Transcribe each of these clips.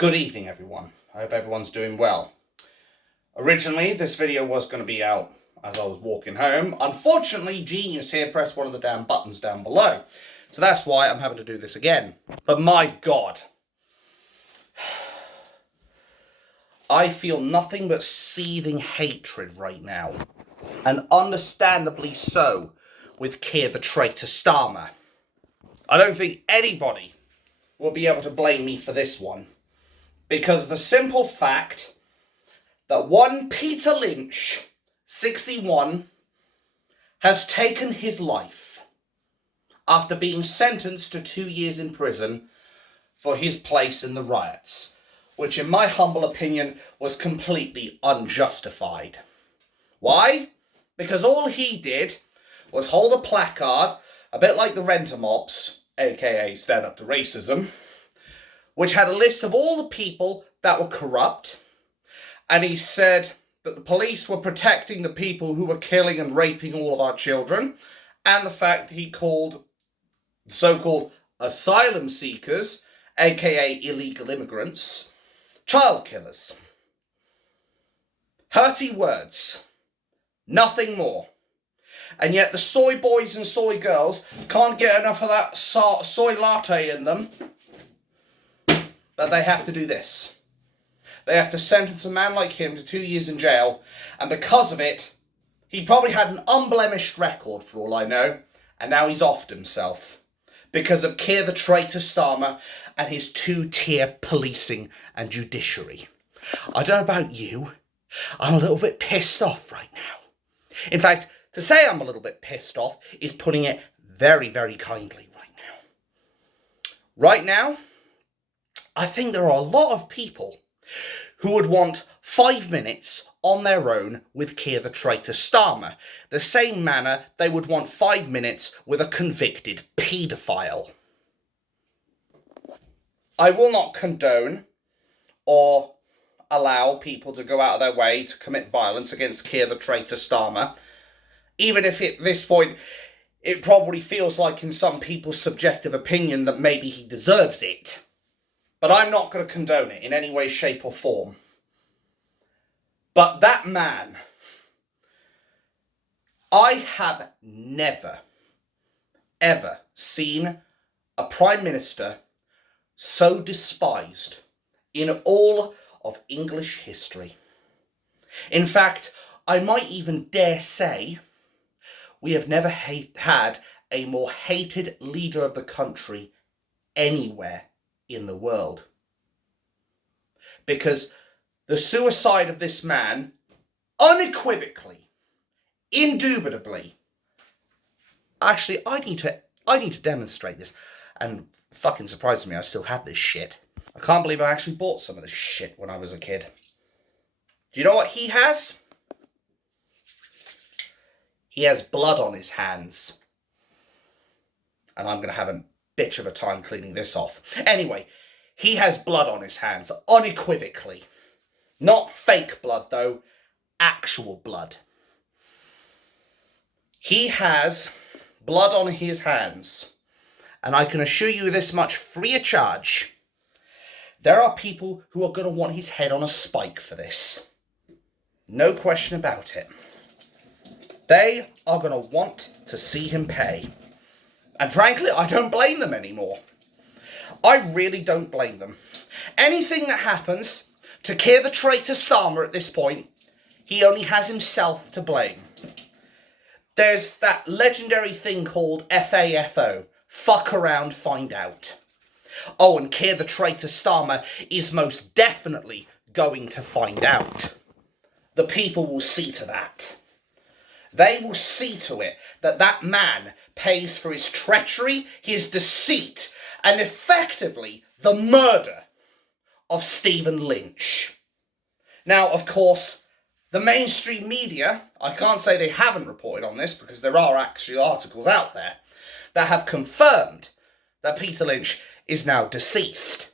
Good evening, everyone. I hope everyone's doing well. Originally, this video was going to be out as I was walking home. Unfortunately, Genius here pressed one of the damn buttons down below. So that's why I'm having to do this again. But my God, I feel nothing but seething hatred right now. And understandably so, with Keir the Traitor Starmer. I don't think anybody will be able to blame me for this one. Because of the simple fact that one Peter Lynch, 61, has taken his life after being sentenced to 2 years in prison for his place in the riots, which in my humble opinion was completely unjustified. Why? Because all he did was hold a placard, a bit like the renter mobs, aka Stand Up to Racism, which had a list of all the people that were corrupt, and he said that the police were protecting the people who were killing and raping all of our children, and the fact that he called so-called asylum seekers, aka illegal immigrants, child killers. Hurty words, nothing more. And yet the soy boys and soy girls can't get enough of that soy latte in them, that they have to do this. They have to sentence a man like him to 2 years in jail, and because of it, he probably had an unblemished record for all I know, and now he's offed himself. Because of Keir the Traitor Starmer and his two-tier policing and judiciary. I don't know about you, I'm a little bit pissed off right now. In fact, to say I'm a little bit pissed off is putting it very, very kindly right now. Right now, I think there are a lot of people who would want 5 minutes on their own with Keir the Traitor Starmer, the same manner they would want 5 minutes with a convicted paedophile. I will not condone or allow people to go out of their way to commit violence against Keir the Traitor Starmer, even if at this point it probably feels like in some people's subjective opinion that maybe he deserves it. But I'm not going to condone it in any way, shape or form. But that man, I have never, ever seen a Prime Minister so despised in all of English history. In fact, I might even dare say we have never had a more hated leader of the country anywhere in the world. Because the suicide of this man, unequivocally, indubitably, actually, I need to demonstrate this, and fucking surprises me I still have this shit. I can't believe I actually bought some of this shit when I was a kid. Do you know what he has? He has blood on his hands. And I'm going to have a bitch of a time cleaning this off. Anyway, he has blood on his hands, unequivocally. Not fake blood, though. Actual blood. He has blood on his hands. And I can assure you this much free of charge. There are people who are going to want his head on a spike for this. No question about it. They are going to want to see him pay. And frankly, I don't blame them anymore. I really don't blame them. Anything that happens to Keir the Traitor Starmer at this point, he only has himself to blame. There's that legendary thing called FAFO. Fuck around, find out. Oh, and Keir the Traitor Starmer is most definitely going to find out. The people will see to that. They will see to it that that man pays for his treachery, his deceit, and effectively the murder of Stephen Lynch. Now, of course, the mainstream media, I can't say they haven't reported on this because there are actually articles out there that have confirmed that Peter Lynch is now deceased.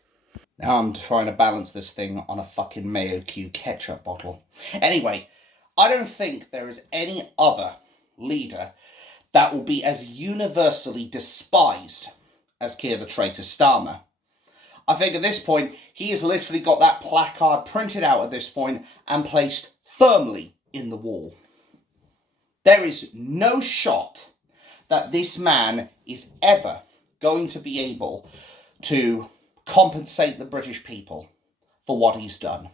Now I'm trying to balance this thing on a fucking Mayo Q ketchup bottle. Anyway, I don't think there is any other leader that will be as universally despised as Keir the Traitor Starmer. I think at this point, he has literally got that placard printed out at this point and placed firmly in the wall. There is no shot that this man is ever going to be able to compensate the British people for what he's done.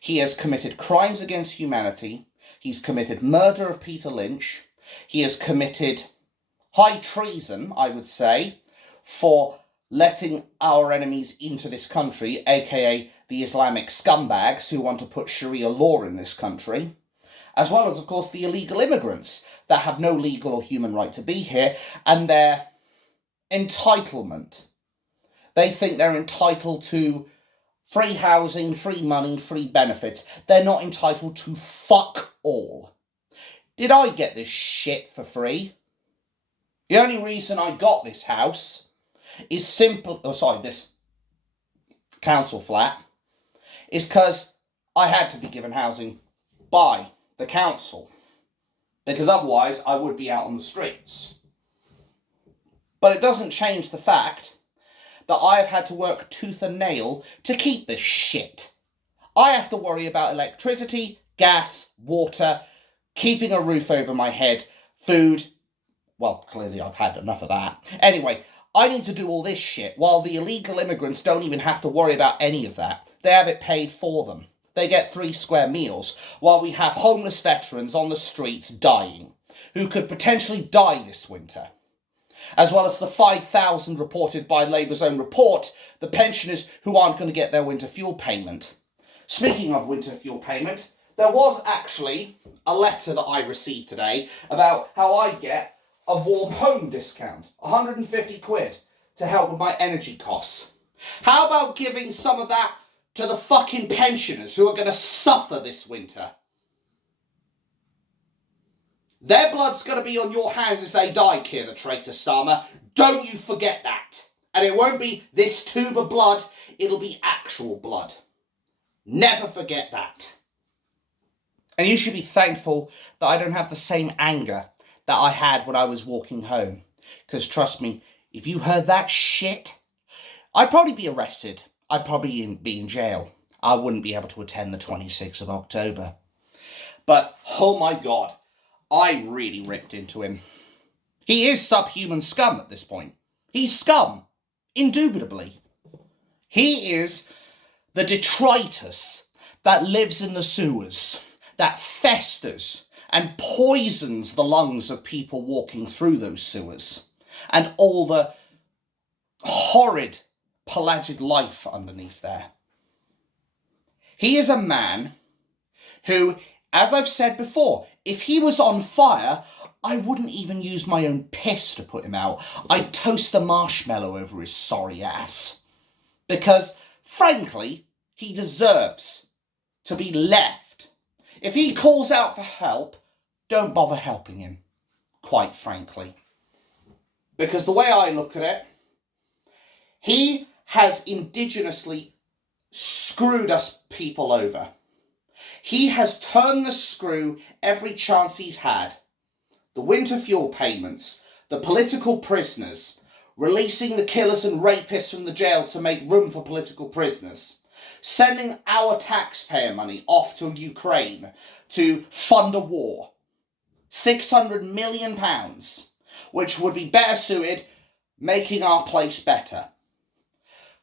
He has committed crimes against humanity. He's committed murder of Peter Lynch. He has committed high treason, I would say, for letting our enemies into this country, aka the Islamic scumbags who want to put Sharia law in this country, as well as, of course, the illegal immigrants that have no legal or human right to be here, and their entitlement. They think they're entitled to free housing, free money, free benefits. They're not entitled to fuck all. Did I get this shit for free? The only reason I got this house is this council flat, is because I had to be given housing by the council, because otherwise I would be out on the streets. But it doesn't change the fact that I have had to work tooth and nail to keep this shit. I have to worry about electricity, gas, water, keeping a roof over my head, food. Well, clearly I've had enough of that. Anyway, I need to do all this shit while the illegal immigrants don't even have to worry about any of that. They have it paid for them. They get 3 square meals, while we have homeless veterans on the streets dying, who could potentially die this winter. As well as the 5,000 reported by Labour's own report, the pensioners who aren't going to get their winter fuel payment. Speaking of winter fuel payment, there was actually a letter that I received today about how I get a warm home discount, 150 quid, to help with my energy costs. How about giving some of that to the fucking pensioners who are going to suffer this winter? Their blood's going to be on your hands if they die, Keir the Traitor Starmer. Don't you forget that. And it won't be this tube of blood, it'll be actual blood. Never forget that. And you should be thankful that I don't have the same anger that I had when I was walking home. Because trust me, if you heard that shit, I'd probably be arrested. I'd probably be in jail. I wouldn't be able to attend the 26th of October. But, oh my God, I really ripped into him. He is subhuman scum at this point. He's scum, indubitably. He is the detritus that lives in the sewers, that festers and poisons the lungs of people walking through those sewers, and all the horrid pelagic life underneath there. He is a man who, as I've said before, if he was on fire, I wouldn't even use my own piss to put him out. I'd toast a marshmallow over his sorry ass. Because, frankly, he deserves to be left. If he calls out for help, don't bother helping him, quite frankly. Because the way I look at it, he has indigenously screwed us people over. He has turned the screw every chance he's had. The winter fuel payments, the political prisoners, releasing the killers and rapists from the jails to make room for political prisoners, sending our taxpayer money off to Ukraine to fund a war. £600 million, which would be better suited making our place better.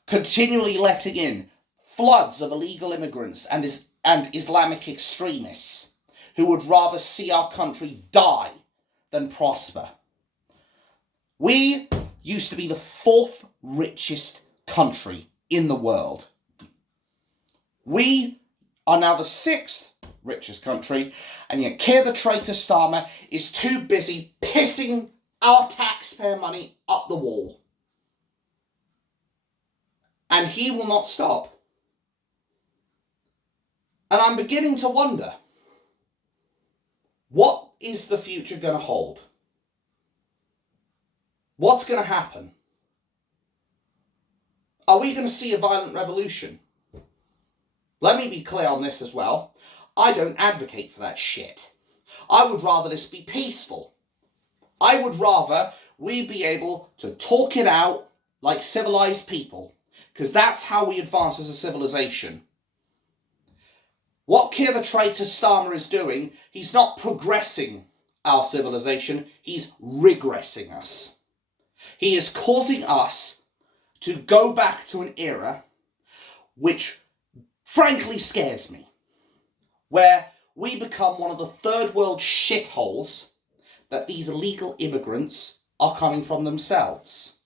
Continually letting in floods of illegal immigrants and Islamic extremists who would rather see our country die than prosper. We used to be the 4th richest country in the world. We are now the 6th richest country, and yet Keir the Traitor Starmer is too busy pissing our taxpayer money up the wall. And he will not stop. And I'm beginning to wonder, what is the future going to hold? What's going to happen? Are we going to see a violent revolution? Let me be clear on this as well. I don't advocate for that shit. I would rather this be peaceful. I would rather we be able to talk it out like civilized people Because that's how we advance as a civilization. What Keir the Traitor Starmer is doing, he's not progressing our civilization, he's regressing us. He is causing us to go back to an era which frankly scares me, where we become one of the third world shitholes that these illegal immigrants are coming from themselves.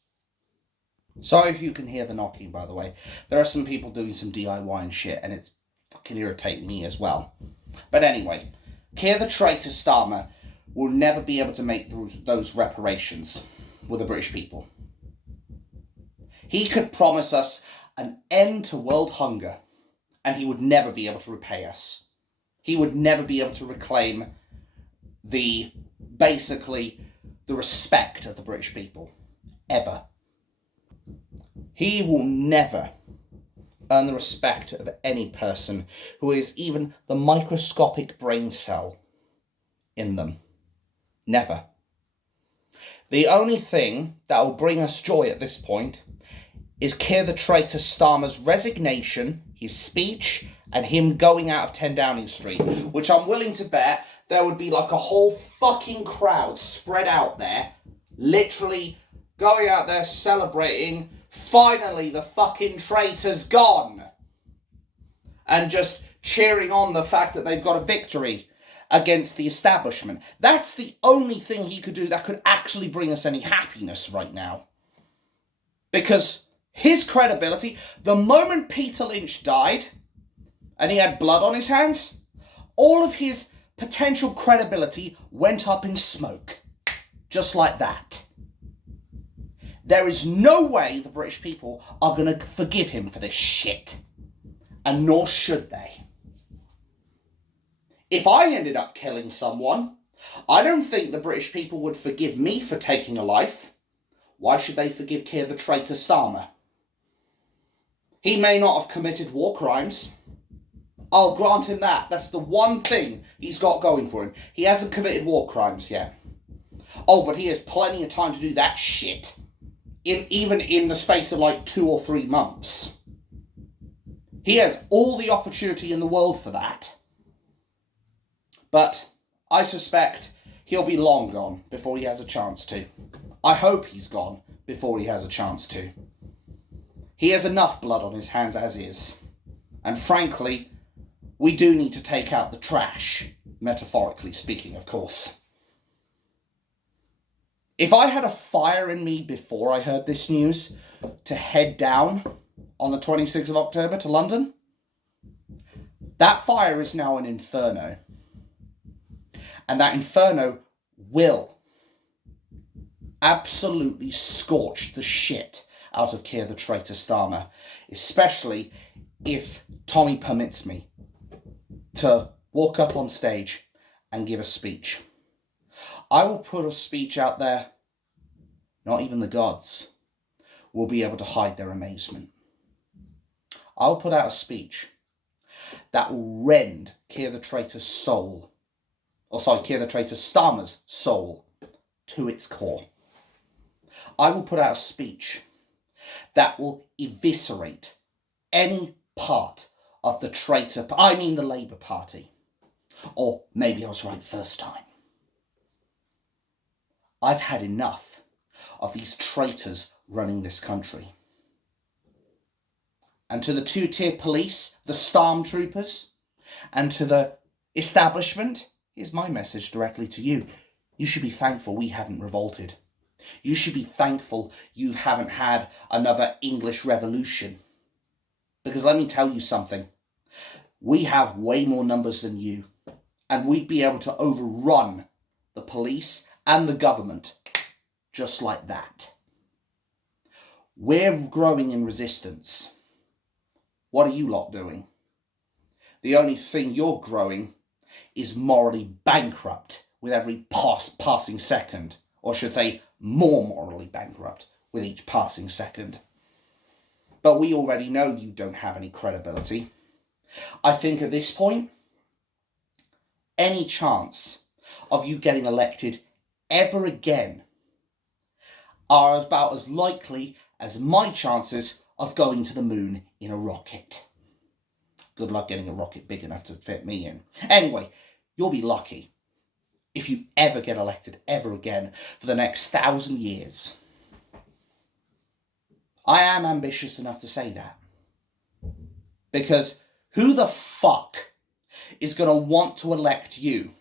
Sorry if you can hear the knocking, by the way. There are some people doing some DIY and shit, and it's fucking irritating me as well. But anyway, Keir the Traitor Starmer will never be able to make those reparations with the British people. He could promise us an end to world hunger, and he would never be able to repay us. He would never be able to reclaim the respect of the British people. Ever. He will never earn the respect of any person who is even the microscopic brain cell in them. Never. The only thing that will bring us joy at this point is Keir the Traitor Starmer's resignation, his speech, and him going out of 10 Downing Street, which I'm willing to bet there would be like a whole fucking crowd spread out there, literally going out there celebrating, finally the fucking traitor's gone, and just cheering on the fact that they've got a victory against the establishment. That's the only thing he could do that could actually bring us any happiness right now. Because his credibility, the moment Peter Lynch died and he had blood on his hands, all of his potential credibility went up in smoke. Just like that. There is no way the British people are going to forgive him for this shit. And nor should they. If I ended up killing someone, I don't think the British people would forgive me for taking a life. Why should they forgive Keir the Traitor Starmer? He may not have committed war crimes. I'll grant him that. That's the one thing he's got going for him. He hasn't committed war crimes yet. Oh, but he has plenty of time to do that shit. Even in the space of like 2 or 3 months. He has all the opportunity in the world for that. But I suspect he'll be long gone before he has a chance to. I hope he's gone before he has a chance to. He has enough blood on his hands as is. And frankly, we do need to take out the trash, metaphorically speaking, of course. If I had a fire in me before I heard this news to head down on the 26th of October to London, that fire is now an inferno. And that inferno will absolutely scorch the shit out of Keir the Traitor Starmer, especially if Tommy permits me to walk up on stage and give a speech. I will put a speech out there, not even the gods will be able to hide their amazement. I'll put out a speech that will rend Keir the Traitor Keir the Traitor Starmer's soul to its core. I will put out a speech that will eviscerate any part of the the Labour Party. Or maybe I was right first time. I've had enough of these traitors running this country. And to the 2-tier police, the stormtroopers, and to the establishment, here's my message directly to you. You should be thankful we haven't revolted. You should be thankful you haven't had another English Revolution. Because let me tell you something. We have way more numbers than you. And we'd be able to overrun the police and the government just like that. We're growing in resistance. What are you lot doing? The only thing you're growing is morally bankrupt with every passing second. Or I should say, more morally bankrupt with each passing second. But we already know you don't have any credibility. I think at this point, any chance of you getting elected ever again are about as likely as my chances of going to the moon in a rocket. Good luck getting a rocket big enough to fit me in. Anyway, you'll be lucky if you ever get elected ever again for the next 1,000 years. I am ambitious enough to say that. Because who the fuck is going to want to elect you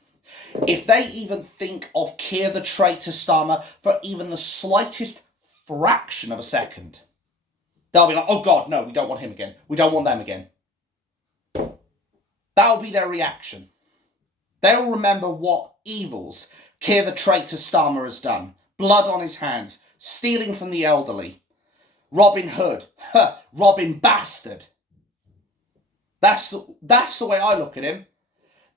if they even think of Keir the Traitor Starmer for even the slightest fraction of a second? They'll be like, oh God, no, we don't want him again. We don't want them again. That'll be their reaction. They'll remember what evils Keir the Traitor Starmer has done. Blood on his hands, stealing from the elderly, Robin Hood, Robin Bastard. That's the way I look at him.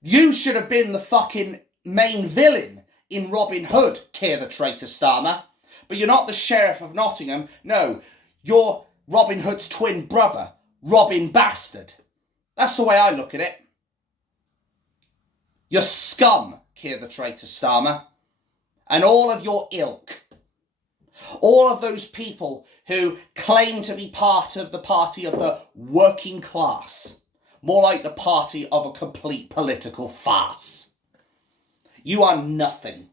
You should have been the fucking main villain in Robin Hood, Keir the Traitor Starmer. But you're not the Sheriff of Nottingham. No, you're Robin Hood's twin brother, Robin Bastard. That's the way I look at it. You're scum, Keir the Traitor Starmer. And all of your ilk. All of those people who claim to be part of the party of the working class. More like the party of a complete political farce. You are nothing.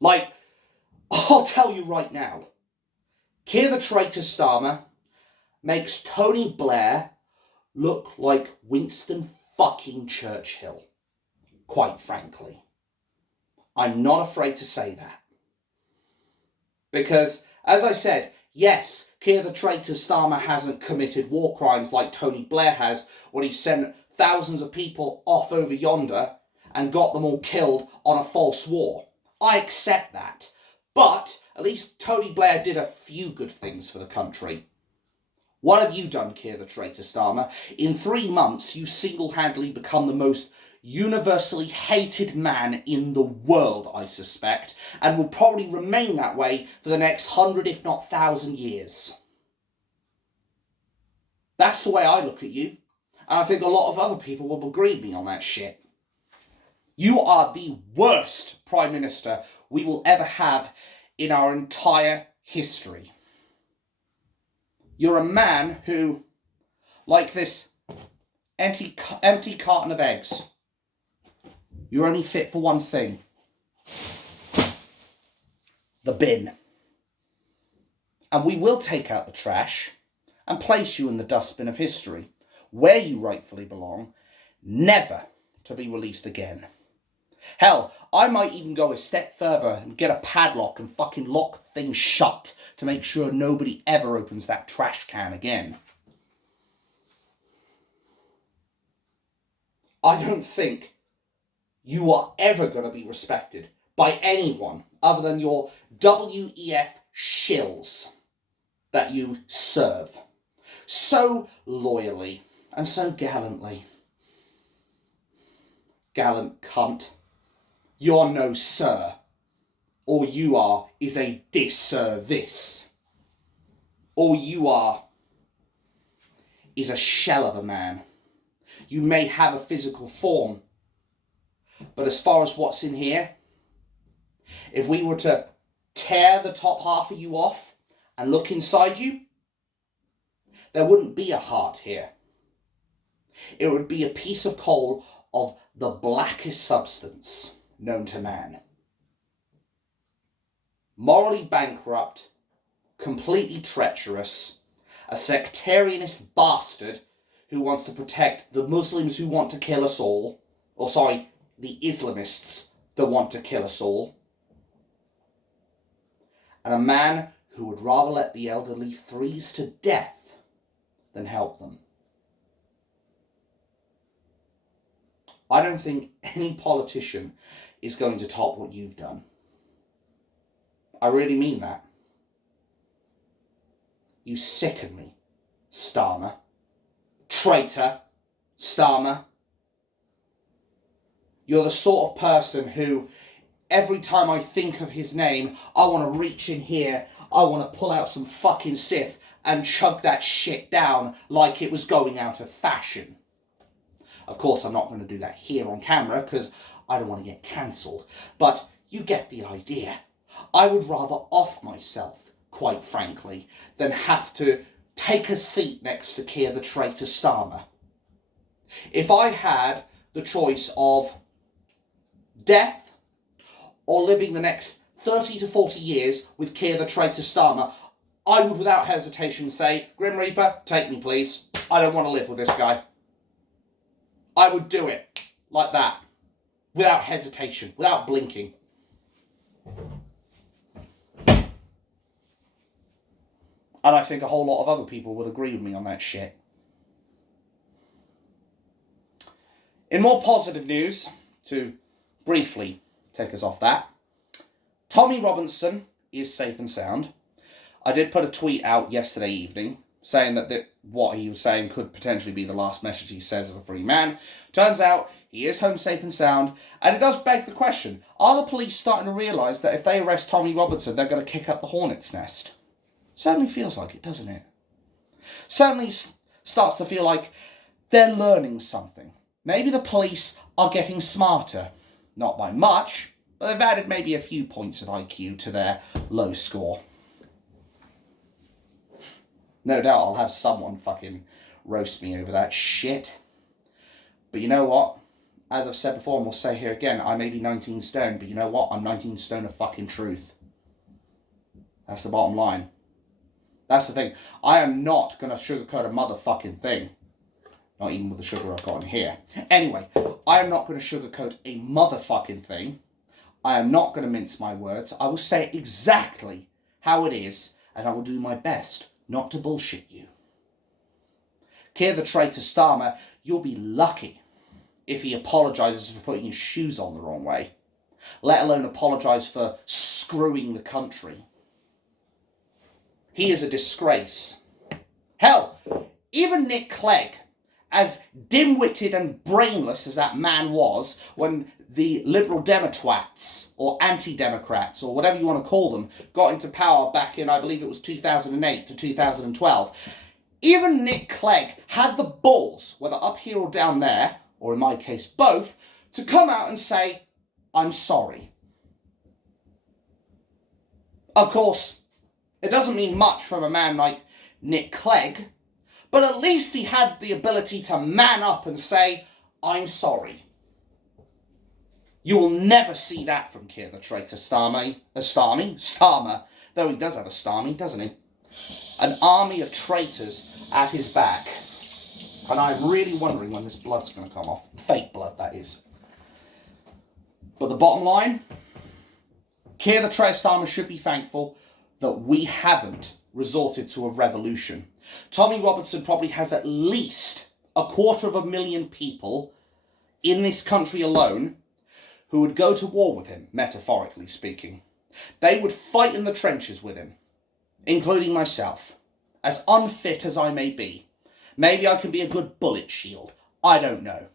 Like, I'll tell you right now. Keir the Traitor Starmer makes Tony Blair look like Winston fucking Churchill. Quite frankly. I'm not afraid to say that. Because, as I said, yes, Keir the Traitor Starmer hasn't committed war crimes like Tony Blair has when he sent thousands of people off over yonder and got them all killed on a false war. I accept that. But at least Tony Blair did a few good things for the country. What have you done, Keir the Traitor Starmer? In 3 months, you single-handedly become the most universally hated man in the world, I suspect, and will probably remain that way for the next 100, if not 1,000 years. That's the way I look at you, and I think a lot of other people will agree with me on that shit. You are the worst Prime Minister we will ever have in our entire history. You're a man who, like this empty carton of eggs, you're only fit for one thing. The bin. And we will take out the trash and place you in the dustbin of history, where you rightfully belong, never to be released again. Hell, I might even go a step further and get a padlock and fucking lock things shut to make sure nobody ever opens that trash can again. I don't think you are ever going to be respected by anyone other than your WEF shills that you serve so loyally and so gallantly. Gallant cunt. You're no sir. All you are is a disservice. All you are is a shell of a man. You may have a physical form, but as far as what's in here, if we were to tear the top half of you off and look inside you, there wouldn't be a heart here. It would be a piece of coal of the blackest substance known to man. Morally bankrupt, completely treacherous, a sectarianist bastard who wants to protect the Muslims who want to kill us all, the Islamists that want to kill us all, and a man who would rather let the elderly freeze to death than help them. I don't think any politician is going to top what you've done. I really mean that. You sicken me, Starmer. Traitor, Starmer. You're the sort of person who, every time I think of his name, I want to reach in here, I want to pull out some fucking Sith and chug that shit down like it was going out of fashion. Of course, I'm not going to do that here on camera because I don't want to get cancelled. But you get the idea. I would rather off myself, quite frankly, than have to take a seat next to Keir the Traitor Starmer. If I had the choice of death or living the next 30 to 40 years with Keir the Traitor Starmer, I would without hesitation say, Grim Reaper, take me please. I don't want to live with this guy. I would do it like that, without hesitation, without blinking. And I think a whole lot of other people would agree with me on that shit. In more positive news, to briefly take us off that, Tommy Robinson is safe and sound. I did put a tweet out yesterday evening saying that what he was saying could potentially be the last message he says as a free man. Turns out he is home safe and sound, and it does beg the question, are the police starting to realise that if they arrest Tommy Robinson, they're going to kick up the hornet's nest? Certainly feels like it, doesn't it? Certainly starts to feel like they're learning something. Maybe the police are getting smarter. Not by much, but they've added maybe a few points of IQ to their low score. No doubt I'll have someone fucking roast me over that shit. But you know what? As I've said before, and we'll say here again, I may be 19 stone, but you know what? I'm 19 stone of fucking truth. That's the bottom line. That's the thing. I am not going to sugarcoat a motherfucking thing. Not even with the sugar I've got in here. Anyway, I am not going to sugarcoat a motherfucking thing. I am not going to mince my words. I will say exactly how it is, and I will do my best not to bullshit you. Keir the Traitor Starmer, you'll be lucky if he apologises for putting his shoes on the wrong way, let alone apologise for screwing the country. He is a disgrace. Hell, even Nick Clegg, as dim-witted and brainless as that man was when the Liberal Democrats, or anti-Democrats, or whatever you want to call them, got into power back in, I believe it was 2008 to 2012, even Nick Clegg had the balls, whether up here or down there, or in my case both, to come out and say, I'm sorry. Of course, it doesn't mean much from a man like Nick Clegg, but at least he had the ability to man up and say, I'm sorry. You will never see that from Keir the Traitor Starmer, though he does have a Starmy, doesn't he? An army of traitors at his back. And I'm really wondering when this blood's going to come off. Fake blood, that is. But the bottom line, Keir the Traitor Starmer should be thankful that we haven't resorted to a revolution. Tommy Robinson probably has at least 250,000 people in this country alone who would go to war with him, metaphorically speaking. They would fight in the trenches with him, including myself, as unfit as I may be. Maybe I can be a good bullet shield. I don't know.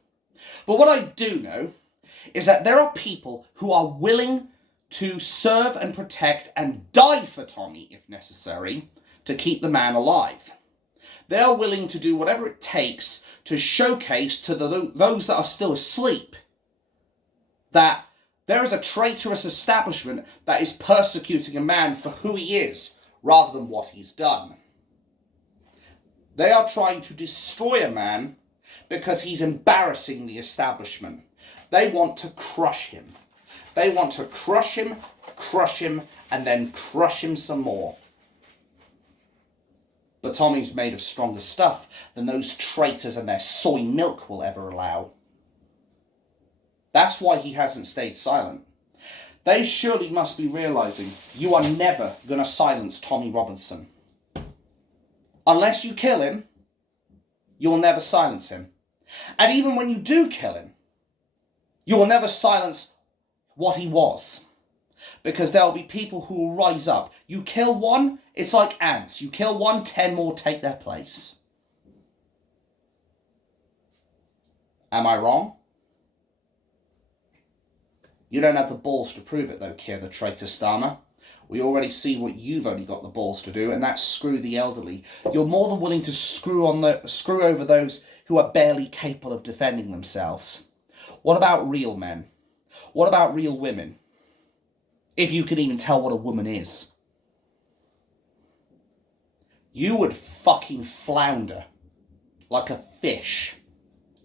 But what I do know is that there are people who are willing to serve and protect and die for Tommy, if necessary, to keep the man alive. They are willing to do whatever it takes to showcase to those that are still asleep that there is a traitorous establishment that is persecuting a man for who he is rather than what he's done. They are trying to destroy a man because he's embarrassing the establishment. They want to crush him. They want to crush him, and then crush him some more. But Tommy's made of stronger stuff than those traitors and their soy milk will ever allow. That's why he hasn't stayed silent. They surely must be realising you are never going to silence Tommy Robinson. Unless you kill him, you will never silence him. And even when you do kill him, you will never silence what he was. Because there will be people who will rise up. You kill one, it's like ants. You kill one, 10 more take their place. Am I wrong? You don't have the balls to prove it though, Keir the Traitor Starmer. We already see what you've only got the balls to do, and that's screw the elderly. You're more than willing to screw over those who are barely capable of defending themselves. What about real men? What about real women? If you can even tell what a woman is. you would fucking flounder like a fish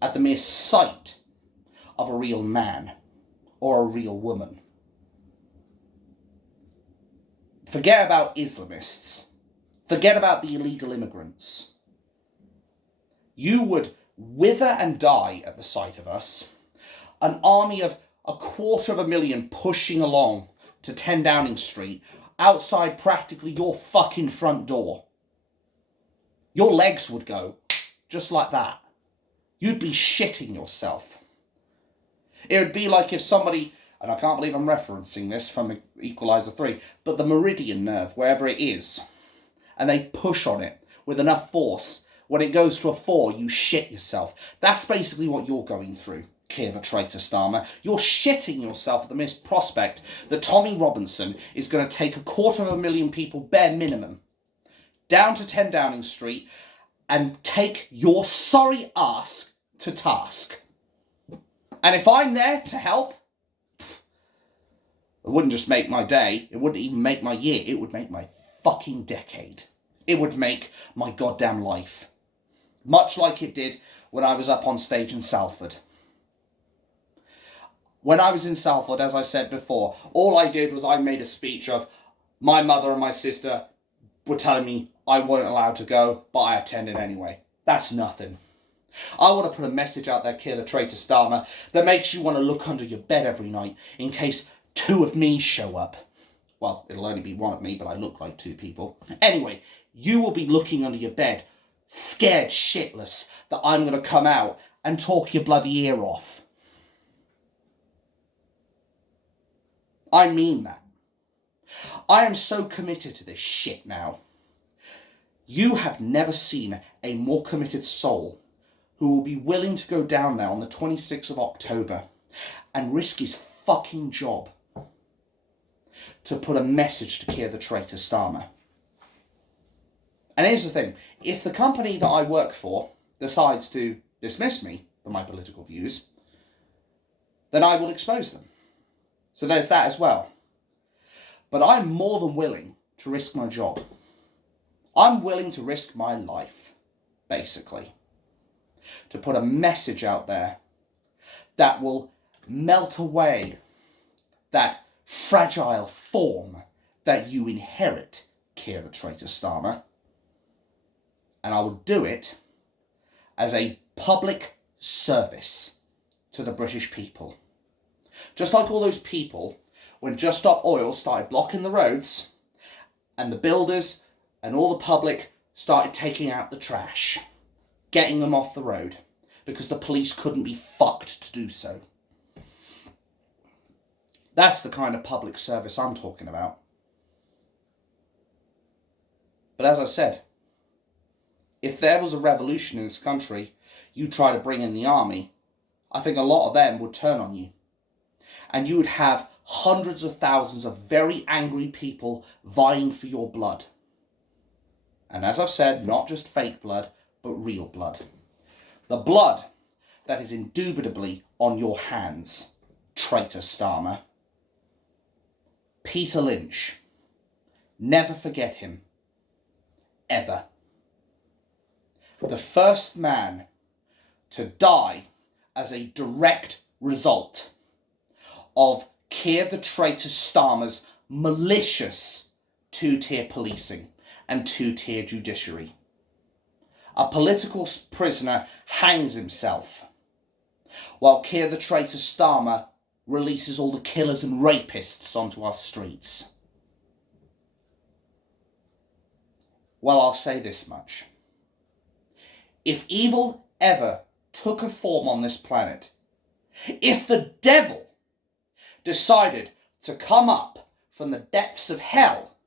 at the mere sight of a real man or a real woman. Forget about Islamists. Forget about the illegal immigrants. You would wither and die at the sight of us. An army of 250,000 pushing along to 10 Downing Street, outside practically your fucking front door. Your legs would go, just like that. You'd be shitting yourself. It would be like if somebody, and I can't believe I'm referencing this from Equalizer 3, but the meridian nerve, wherever it is, and they push on it with enough force, when it goes to a 4, you shit yourself. That's basically what you're going through, Keir the Traitor Starmer. You're shitting yourself at the mere prospect that Tommy Robinson is going to take 250,000 people, bare minimum, down to 10 Downing Street and take your sorry ass to task. And if I'm there to help, it wouldn't just make my day, it wouldn't even make my year, it would make my fucking decade. It would make my goddamn life. Much like it did when I was up on stage in Salford. When I was in Salford, as I said before, all I did was I made a speech of my mother and my sister were telling me I weren't allowed to go, but I attended anyway. That's nothing. I want to put a message out there, Keir the Traitor Starmer, that makes you want to look under your bed every night in case 2 of me show up. Well, it'll only be 1 of me, but I look like 2 people. Anyway, you will be looking under your bed, scared shitless that I'm going to come out and talk your bloody ear off. I mean that. I am so committed to this shit now. You have never seen a more committed soul who will be willing to go down there on the 26th of October and risk his fucking job to put a message to Keir the Traitor Starmer. And here's the thing. If the company that I work for decides to dismiss me for my political views, then I will expose them. So there's that as well. But I'm more than willing to risk my job. I'm willing to risk my life, basically, to put a message out there that will melt away that fragile form that you inherit, Keir the Traitor Starmer. And I will do it as a public service to the British people. Just like all those people, when Just Stop Oil started blocking the roads, and the builders and all the public started taking out the trash, getting them off the road, because the police couldn't be fucked to do so. That's the kind of public service I'm talking about. But as I said, if there was a revolution in this country, you try to bring in the army, I think a lot of them would turn on you. And you would have hundreds of thousands of very angry people vying for your blood. And as I've said, not just fake blood, but real blood. The blood that is indubitably on your hands, Traitor Starmer. Peter Lynch. Never forget him. Ever. The first man to die as a direct result of Keir the Traitor Starmer's malicious 2-tier policing and 2-tier judiciary. A political prisoner hangs himself, while Keir the Traitor Starmer releases all the killers and rapists onto our streets. Well, I'll say this much. If evil ever took a form on this planet, if the devil decided to come up from the depths of hell,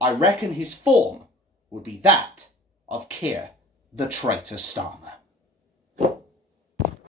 I reckon his form would be that of Keir the Traitor Starmer.